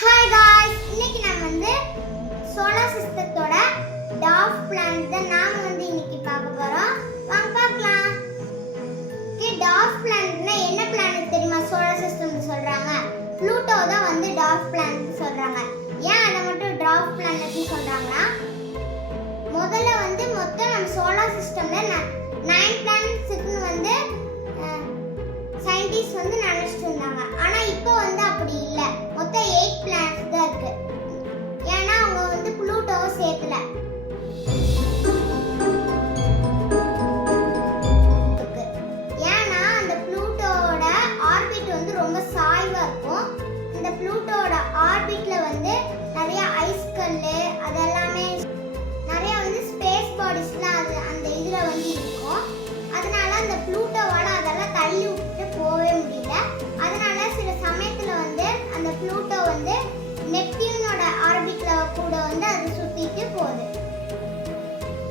Hi guys, இன்னைக்கு நான் solar சிஸ்டத்தோட dark planet தான் நாம இன்னைக்கு பார்க்க போறோம். வாங்க பார்க்கலாம். டார்க் பிளானட்னா என்ன பிளானட் தெரியுமா? சோலார் சிஸ்டம்னு சொல்றாங்க. ப்ளூட்டோ தான் டார்க் பிளானட் சொல்றாங்க. ஏன் அத மட்டும் டார்க் பிளானட்னு சொல்றாங்கன்னா, முதல்ல மொத்தம் நம்ம சோலார் சிஸ்டம்ல 9 பிளானட்ஸ் இருக்குன்னு சயின்டிஸ்ட் நினைச்சிட்டு இருந்தாங்க. ஆனா இப்போ அப்படி இல்ல, மொத்தம் 8 பிளானட்ஸ் தான் இருக்கு. ஏன்னா அவங்க ப்ளூட்டோவை சேர்த்துல. ஏன்னா அந்த ப்ளூட்டோட ஆர்பிட் ரொம்ப சாய்வா இருக்கும். இந்த ப்ளூட்டோட ஆர்பிட்ல நிறைய ஐஸ் கல்லு அதெல்லாமே நிறைய ஸ்பேஸ் பாடிஸ்லாம் அந்த இதுல இருக்கும். அதனால அந்த ப்ளூட்டோவால அதெல்லாம் தள்ளி விட்டு போகவே முடியல. அதனால சில சமயத்துல அந்த ப்ளூட்டோ நெப்டியூனோட ஆர்பிட்ல கூட அது சுத்திட்டு போகுது.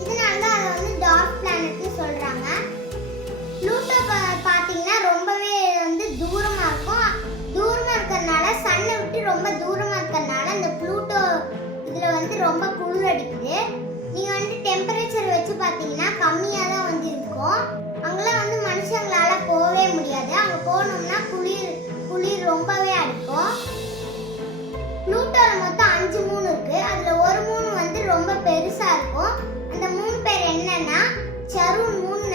இதனால அதை டார்க் பிளானட்னு சொல்றாங்க. ப்ளூட்டோ பாத்தீங்கன்னா ரொம்பவே தூரமா இருக்கும். தூரமா இருக்கறனால சன்னை விட்டு ரொம்ப தூரமா இருக்கறனால அந்த ப்ளூட்டோ இதுல ரொம்ப குளிர் அடிக்குது. நீங்க டெம்பரேச்சர் வச்சு பாத்தீங்கன்னா கம்மியா தான் இருக்கும். அங்கெல்லாம் மனுஷங்களால போகவே முடியாது. அங்க போனோம்னா குளிர் ரொம்பவே அடிக்கும். ப்ளூட்டோல மொத்தம் 5 மூன் இருக்கு. அதுல ஒரு மூன் ரொம்ப பெருசா இருக்கும். அந்த மூன் பேர் என்னன்னா சரூன் மூன்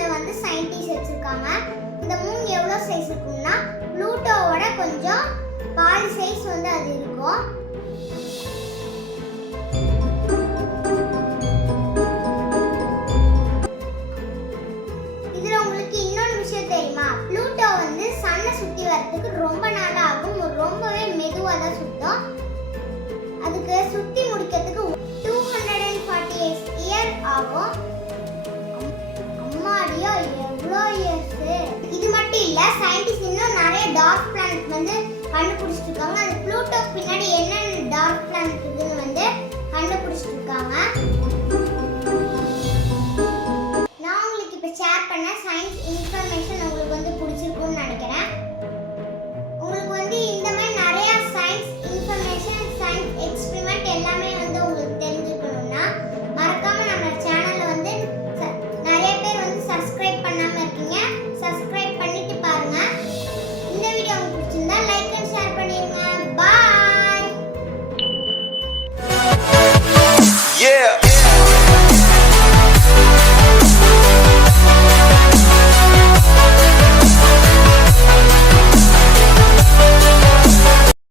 சயின்டிஸ்ட் வச்சிருக்காங்க. இந்த மூன் எவ்வளவு சைஸ் இருக்கும்னா ப்ளூட்டோவோட கொஞ்சம் பாதி சைஸ் அது இருக்கும். இதுல உங்களுக்கு இன்னொரு விஷயம் தெரியுமா? ப்ளூட்டோ சன்னை சுத்தி வரதுக்கு ரொம்ப நாள் ஆகும். ரொம்பவே மெதுவா தான் சுத்தும். அதுக்கு சுத்தி முடிக்கிறதுக்கு 248 இயர் ஆகும். அம்மாடியோ எவ்வளோ இயர்ஸ்! இது மட்டும் இல்ல, சயின்டிஸ்ட் இன்னும் நிறைய டார்க் பிளானட் கண்டுபிடிச்சிட்டு இருக்காங்க. அது ப்ளூட்டோ பின்னாடி